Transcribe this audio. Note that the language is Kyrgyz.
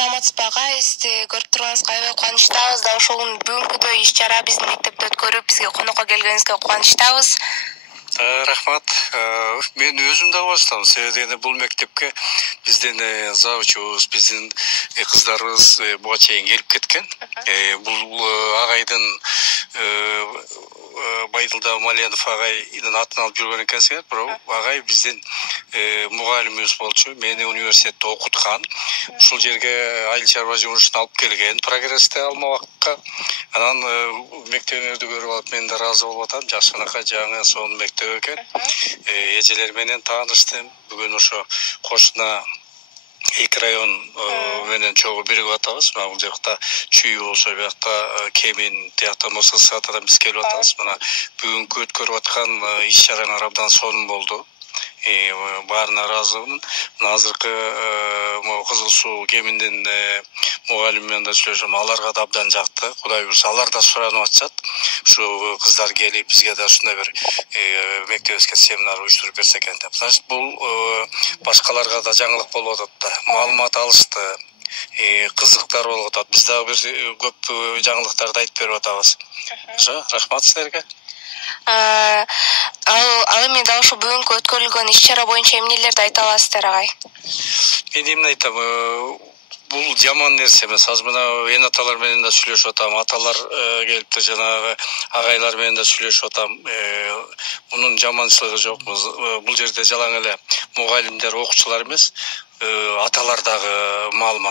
Саламатсызбы агай, сизди көрүп турганыңызга аябай кубанычтабыз да ошол бүгүнкүдөй иш-чара биздин мектепте өткөрүп, бизге конокко келгениңизге кубанычтабыз. Рахмат. Мен өзüm да кубанычтамын. Себеби дегенде бул мектепке биздин завучубуз, биздин кыздарыбыз буга чейин келип кеткен. Бул агайдын Байдылда Маленов агайдын атын алып жүргөн экенсиңер, бирок агай биздин мугалимибиз болчу. Мени университетте окуткан. Ушул жерге айыл чарба жумушуна алып келген прогрессте алма убакытка. Анан мектебиңерди көрүп алып мен да ыраазы болуп атам. Жакшынакай жаңы сонун мектеп экен. Эжелер менен тааныштым. Бүгүн ошо кошуна эки район менен чогуу биригип атабыз. Мына бул жакта Чүй болсо, биякта Кемин, тиякта Мосасатадан биз келип атабыз. Мына бүгүнкү өткөрүп аткан иш-чараңар абдан сонун болду. Баарына ыраазымын. Азыркы Кызыл Суу Кеминдин мугалими менен да сүйлөшөм. Аларга да абдан жакты. Кудай буйруса алар да суранып атышат. Ушу кыздар келип бизге да ушундай бир мектебибизге семинар уюштуруп берсе экен деп. Значит, бул башкаларга да жаңылык болуп атат да. Маалымат алышты. Кызыктар болуп атат. Биз дагы бир көп жаңылыктарды айтып берип атабыз. Ошо, рахмат силерге. Ал эми дал ушул бүгүнкү өткөрүлгөн иш-чара боюнча эмнелерди айта аласыздар агай? Мен эмне айтам? Бул жаман нерсе эмес. Азыр мына эн аталар менен да сүйлөшүп атам. Аталар келиптир, жанагы агайлар менен да сүйлөшүп атам. Мунун жаманчылыгы жок. Бул жерде жалаң эле мугалимдер, окуучулар эмес, аталар дагы маалымат